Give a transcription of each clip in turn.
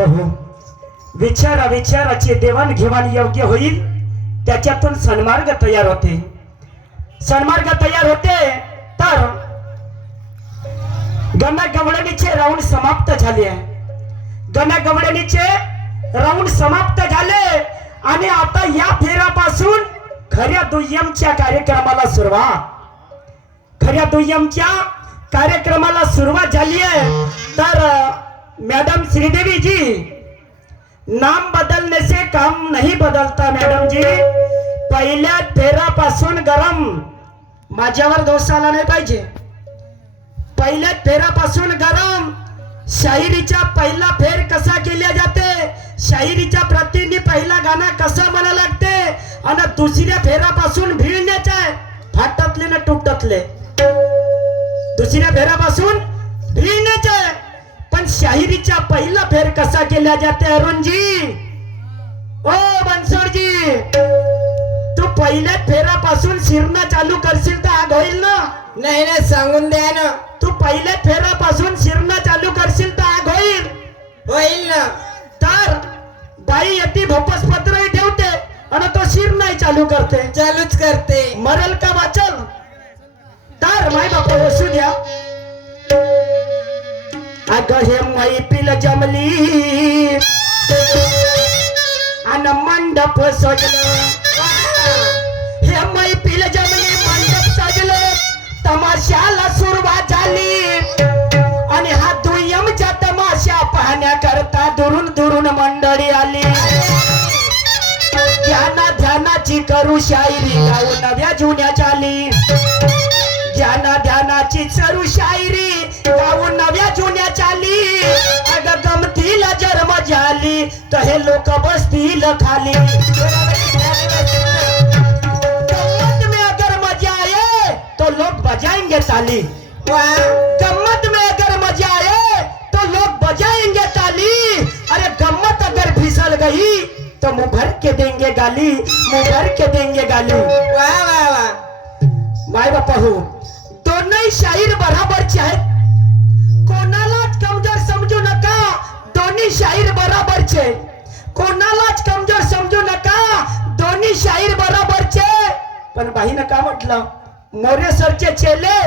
पाहू विचाराची देवाणघेवाण योग्य होईल, त्याच्यातून सन्मार्ग तयार होते. सन्मार्ग तयार होते तर गणागवळणीचे राऊंड समाप्त झाले आहे. गणागवळणीचे राऊंड समाप्त झाले आणि आता या फेऱ्यापासून खऱ्या दुय्यमच्या कार्यक्रमाला सुरुवात. खऱ्या दुय्यमच्या कार्यक्रमाला सुरुवात झाली आहे. तर मॅडम श्रीदेवी जी, नाम बदलने से काम नहीं बदलता मैडम जी. पहिल्या फेऱ्यापासून गरम, माझ्यावर दोष आला नाही पाहिजे. पहिल्या फेऱ्यापासून गरम. शाहिरीचा पहिला फेर कसा केला जाते, शाहिरीच्या प्रतींनी पहिला गाणं कसं म्हणा लागते, आणि दुसऱ्या फेऱ्यापासून भिळण्याचा फाटतले ना तुटतले. दुसऱ्या फेऱ्यापासून भिळण्याचा, पण शाहिरीचा पहिला फेर कसा केला जाते अरुणजी, ओ बनसोडजी. तू पहिल्या फेऱ्यापासून शिरणं चालू करशील तर आग होईल ना. नाही नाही सांगून द्या ना. तू पहिल्या फेऱ्यापासून शिरणं चालू करशील तर आग होईल. होईल ना. तर बाई येते भोपस पत्रही ठेवते आणि तो शिर नाही चालू करते, चालूच करते. मरल का वाचल. तर माय बापा बसू द्या. अगं हे मैफिल जमली आणि मंडप सजलं. हे मैफिल जमली, मंडप सजलं, तमाशाला सुरुवात झाली. आणि हा दुय्यमचा तमाशा पाहण्याकरता दुरून दुरून मंडळी आली. ध्यानाची करू शायरी गाऊ नव्या जुन्या चाली. ध्यानाची चरू शायरी गाऊ नव्या जुन्या चाली. अगं गमतीला जर मजा आली तर हे लोक बसतील खाली. गम्मत में अगर मजा आए तो लोग बजाएंगे ताली. गम्मत में अगर मजा आए तो लोग बजाएंगे ताली. अरे गम्मत अगर फिसल गई तो मुंह भर के देंगे गाली, मुंह भर के देंगे गाली. वाह वाह वाह. माय बापा हो, दोनही शाहीर बराबरचे आहेत. कोणालाच कमजोर समजू नका, दोन्ही शाहीर बराबरचे. कोणालाच कमजोर समजू नका, दोन्ही शाहीर बराबरचे. पण बाईनं का म्हटलं, मोरेश्वरचे चेले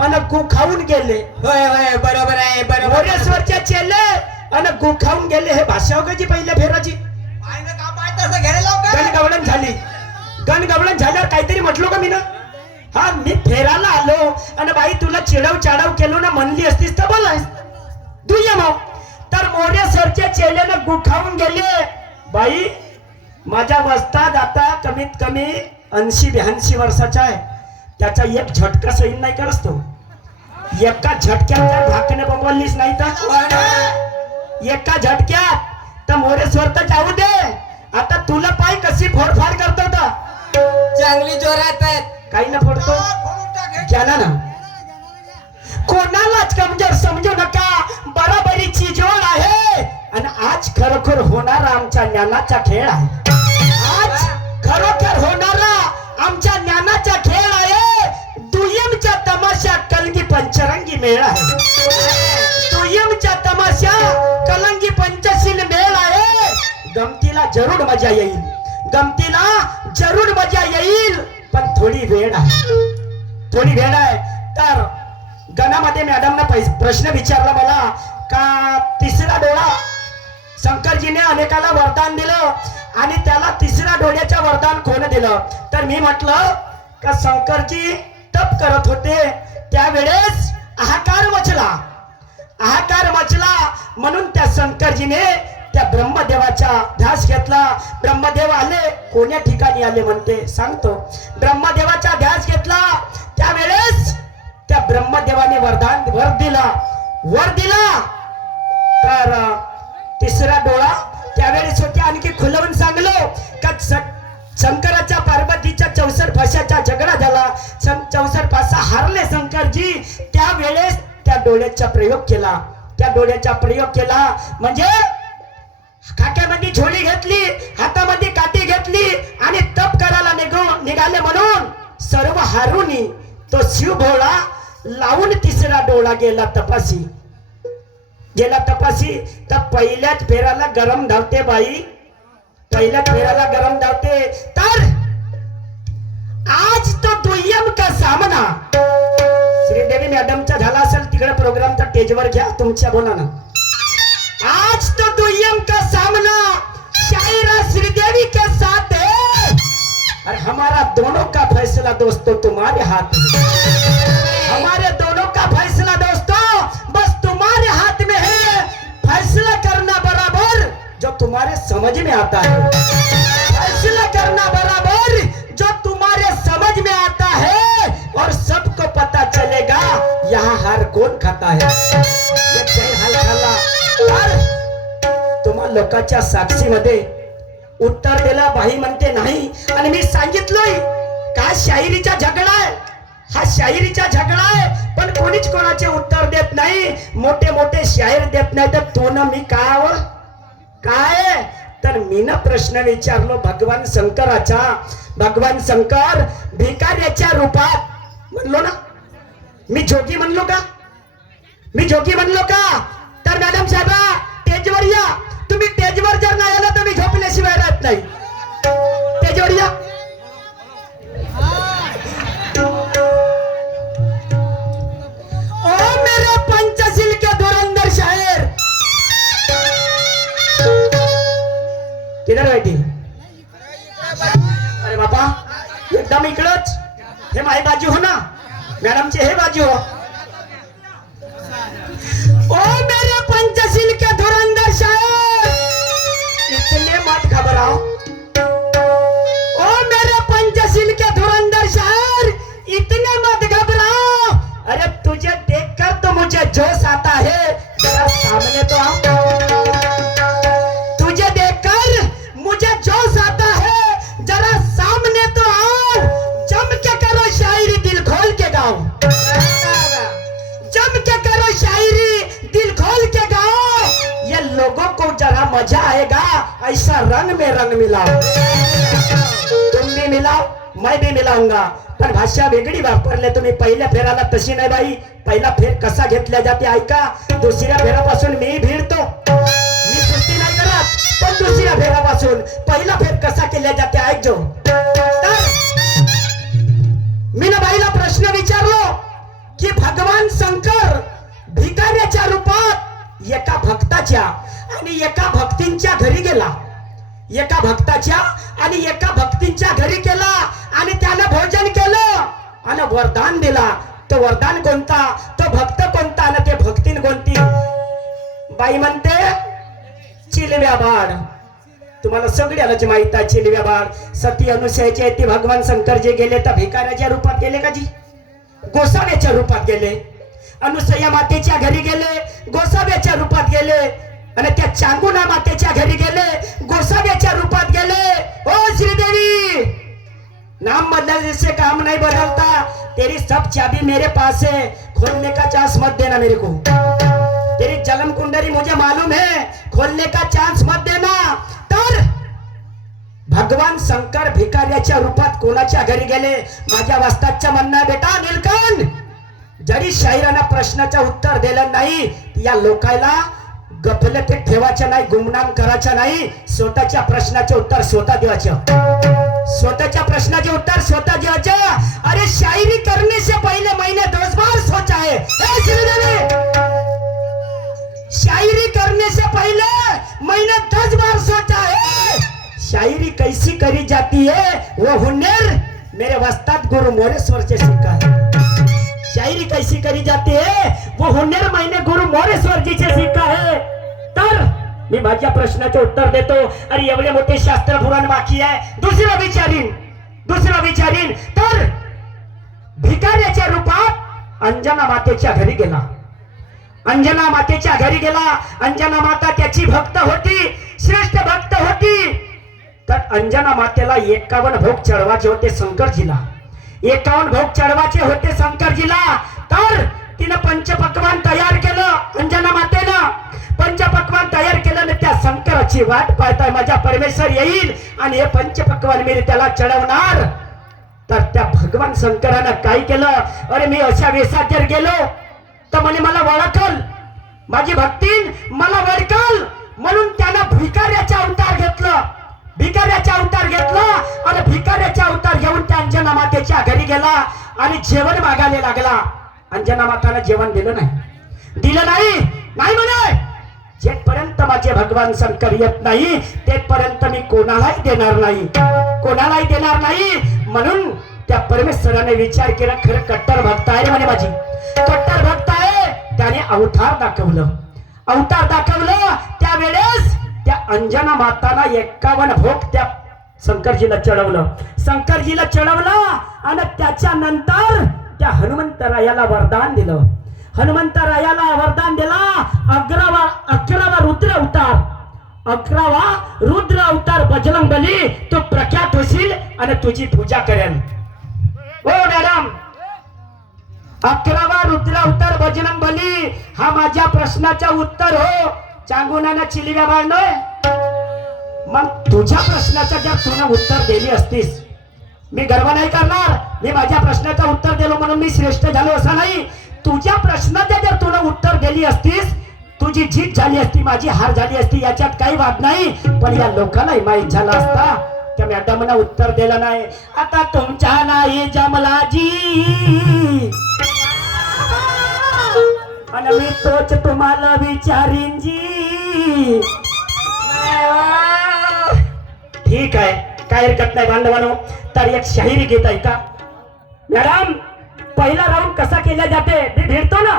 आणि गु खाऊन गेले. होय होय बरोबर आहे बरोबर. मोरेश्वरचे चेले आणि गु खाऊन गेले. हे भाषा वगैरे पहिल्या फेराची गणगवळण झाली. गणगवळण झाल्यावर काहीतरी म्हटलो का मी ना. हा मी फेरायला आलो आणि बाई तुला चिडव चाडव केलो ना म्हणली असतीस तर बोलायस दुय्यम. तर मोरेश्वरचे चेलेनं गु खाऊन गेले. बाई माझ्या वस्ताद आता कमीत कमी 80-82 वर्षाचा आहे. त्याचा एक झटका सैन नाही करस तो. एका झटक्यात जर भाकने बंबवलीस नाही तर एका झटक्यात तर मोरेश्वर तर जाऊ दे. आता तुला पाय कशी फोडफाड करतो तर चांगली जोरात आहेत. काही ना फोडतो ज्ञाना ना. कोणालाच कमजोर समजू नका, बराबरीची जोड आहे. आणि आज खरोखर होणारा आमच्या ज्ञानाचा खेळ आहे. आज खरोखर होणारा आमच्या ज्ञानाचा खेळ आहे. दुय्यमचा तमाशा कलगी पंचरंगी मेळ आहे. दुय्यमचा तमाशा कलंगी पंचशील मेळ आहे. गमतीला जरूर मजा येईल, गमतीला जरूर मजा येईल, पण थोडी वेळ आहे, थोडी वेळ आहे. तर गणामध्ये मॅडमना प्रश्न विचारला मला का तिसरा डोळा शंकरजीने अनेकाला वरदान दिलं आणि त्याला तिसऱ्या डोळ्याच्या वरदान कोण दिलं. तर मी म्हटलं का शंकरजी तप करत होते त्यावेळेस हाहाकार मचला. हाहाकार मचला म्हणून त्या शंकरजीने त्या ब्रह्मदेवाचा ध्यास घेतला. ब्रह्मदेव आले, कोण्या ठिकाणी आले म्हणते सांगतो. ब्रह्मदेवाचा ध्यास घेतला त्यावेळेस त्या ब्रह्मदेवाने वर दिला. तर तिसरा डोळा त्यावेळेस होते. आणखी खुलवून सांगलो का शंकराच्या पार्वतीच्या 64 फाशाचा झगडा झाला. 64 फासा हारले शंकरजी. त्यावेळेस त्या डोळ्याचा प्रयोग केला. त्या डोळ्याचा प्रयोग केला म्हणजे खाक्यामध्ये झोळी घेतली, हातामध्ये काठी घेतली आणि तप करायला निघाले. म्हणून सर्व हारुनी तो शिव भोळा लावून तिसरा डोळा गेला तपासी. गेला तपासी तर पहिल्याच फेराला गरम धावते बाई, पहिल्याच फेराला गरम धावते. तर आज तो दुय्यम का सामना श्रीदेवी मॅडमचा झाला असेल तिकडे प्रोग्रामचा टेजवर घ्या तुमच्या बोलाना. आज तो दुय्यम का सामना शायरा श्रीदेवी के साथ है और हमारा दोनों का फैसला दोस्तों तुम्हारे हाथ में. हमारे दोनों का फैसला दोस्तों बस तुम्हारे हाथ में है. फैसला करना बराबर जो तुम्हारे समझ में आता है. फैसला करना बराबर जो तुम्हारे समझ में आता है और सबको पता चलेगा यहाँ हार कौन खाता है. ये जय हाल खाला तर तुम्हा लोकांच्या साक्षीमध्ये उत्तर दिला बाई म्हणते नाही. आणि मी सांगितलोय का शायरीचा झगडा आहे, हा शायरीचा झगडा आहे. पण कोणीच कोणाचे उत्तर देत नाही. मोठे मोठे शायर देत नाही तर तू ना मी काय तर मी ना प्रश्न विचारलो भगवान शंकराचा. भगवान शंकर भिकाऱ्याच्या रूपात म्हणलो ना. मी जोगी म्हणलो का? मी जोगी म्हणलो का? तर मॅडम साहेबा टेजवर या. तुम्ही टेजवर जर नाही आला तर मी झोपल्याशिवाय राहत नाही. टेजवर या. ओ मेरे पंचशील के धुरंधर शायर किधर बैठी? अरे बापा एकदम इकडच. हे माझी बाजू हो ना, मॅडमचे हे बाजू हो. ओ मेरे पंचशील के धुरंधर शायर इतने मत घबराओ. ओ मेरे पंचशील के धुरंधर शायर इतने मत घबराओ. अरे तुझे देखकर तो मुझे जोश आता है, जरा सामने तो आओ. तुझे देखकर मुझे जोश आता है, जरा सामने तो आओ. जम के करो शायरी दिल खोल के गाओ. जम के करो शायरी दिल खोल के गाओ. ये लोगों को जरा मजा आएगा. ऐसा रंग में रंग मिलाओ. तुम भी मिलाओ मैं भी मिलाऊंगा. पण भाषा वेगळी वापरले तुम्ही. पहिल्या फेराला तशी नाही बाई. पहिला फेर कसा घेतला जाते ऐका. दुसऱ्या फेरापासून मी भिडतो. मी सुट्टी नाही करत. पण दुसऱ्या फेरापासून पहिला फेर कसा केला जाते ऐकजो. तर मी ना बाईला प्रश्न विचारलो की भगवान शंकर भिकाऱ्याच्या रूपात एका भक्ताच्या आणि एका भक्तींच्या घरी गेला. एका भक्ताच्या आणि एका भक्तींच्या घरी गेला आणि त्याला भोजन केलं आणि वरदान दिला. तो वरदान कोणता, तो भक्त कोणता आणि ते भक्तीन कोणती? बाई म्हणते चिलव्या बाळ. तुम्हाला सगळ्यालाच माहित आहे चिलव्या बाळ. सती अनुसयाचे ती भगवान शंकर जे गेले तर भिकाऱ्याच्या रूपात गेले का जी? गोसाव्याच्या रूपात गेले. अनुसया मातेच्या घरी गेले, गोसाव्याच्या रूपात गेले. आणि त्या चांगुना मातेच्या घरी गेले, गोसाव्याच्या रूपात गेले. ओ श्रीदेवी नाम बदलने से काम नहीं बदलता. तेरी सब चाबी मेरे पास है, खोलने का चांस मत देना मेरे को. तेरी जन्म कुंडली मुझे मालूम है, खोलने का चांस मत देना. तर भगवान शंकर भिकाऱ्याच्या रूपात कोणाच्या घरी गेले? माझ्या वास्तादचं म्हणणं आहे बेटा नीलकंठ, जरी शाहिरांना प्रश्नाचं उत्तर दिलं नाही या लोकायला गफलतीत ठेवायचं नाही, गुमनाम करायचं नाही. स्वतःच्या प्रश्नाचे उत्तर स्वतः द्यायचं. स्वतःच्या प्रश्नाचे उत्तर स्वतः द्यायचं. अरे शायरी करने से पहले मैंने 10 बार सोचा है. शायरी करने से पहले मैंने 10 बार सोचा है. शायरी कैसी करी जाती है वो हुनर मेरे वस्ताद गुरु मोरेश्वर से सीखा है. शायरी कैसी करी जाती है वो हुनर मैंने गुरु मोरेश्वर जी से सीखा है. तर मी माझ्या प्रश्नाचे उत्तर देतो. अरे एवढे मोठे शास्त्र पुराण बाकी आहे. दुसरा विचारीन. तर भिकाऱ्याच्या रूपात अंजना मातेच्या घरी गेला. अंजना मातेच्या घरी गेला. अंजना माता त्याची भक्त होती, श्रेष्ठ भक्त होती. तर अंजना मातेला 51 भोग चढवायचे होते शंकरजीला. 51 भोग चढवायचे होते शंकरजीला. तर तिनं पंचपक्वान तयार केलं. अंजना मातेनं पंचपक्वान तयार केलं आणि त्या शंकराची वाट पाहताय माझा परमेश्वर येईल आणि हे पंचपक्वान मी त्याला चढवणार. तर त्या भगवान शंकरानं काय केलं? अरे मी अशा वेशात जर गेलो तर म्हणे मला ओळखल. माझी भक्तीन मला वडकल म्हणून त्यानं भिकाऱ्याचा अवतार घेतलं. भिकाऱ्याचा अवतार घेतला आणि भिकाऱ्याचा अवतार घेऊन त्या अंजना मातेच्या घरी गेला आणि जेवण मागायला लागला. अंजना मातानं जेवण दिलं नाही म्हणे, जेपर्यंत माझे भगवान शंकर येत नाही तेपर्यंत मी कोणालाही देणार नाही. म्हणून त्या परमेश्वराने विचार केला, खरं कट्टर भक्त आहे म्हणे, माझी कट्टर भक्त आहे. त्याने अवतार दाखवलं. त्यावेळेस त्या अंजना माताला 51 भोग त्या शंकरजीला चढवलं आणि त्याच्यानंतर त्या हनुमंतरायाला वरदान दिलं. 11वा रुद्र अवतार बजरंग बली तू प्रख्यात होशील आणि तुझी पूजा करेल. हो मॅडम, 11वा रुद्र अवतार बजरंग बली हा माझ्या प्रश्नाचा उत्तर हो. चांगुनाना चिलिव्या बाळलोय. मग तुझ्या प्रश्नाचा जर तुला उत्तर दिली असतीस, मी गर्व नाही करणार, मी माझ्या प्रश्नाचं उत्तर दिलो म्हणून मी श्रेष्ठ झालो असं नाही. तुझ्या प्रश्नाचे जर तुला उत्तर दिली असतीस, तुझी जीत झाली असती, माझी हार झाली असती, याच्यात काही वाद नाही. पण या लोकांनाही माहीत झाला असता. त्या मॅडमना उत्तर दिलं नाही. आता तुमच्या नाही जमला जी आणि मी तोच तुम्हाला विचारीन जी. ठीक आहे, काय हरकत नाही बांधवानो. तर एक शाहिरी घेत आहे का मॅडम? पहिला राऊंड कसा केला जाते मी भेटतो ना.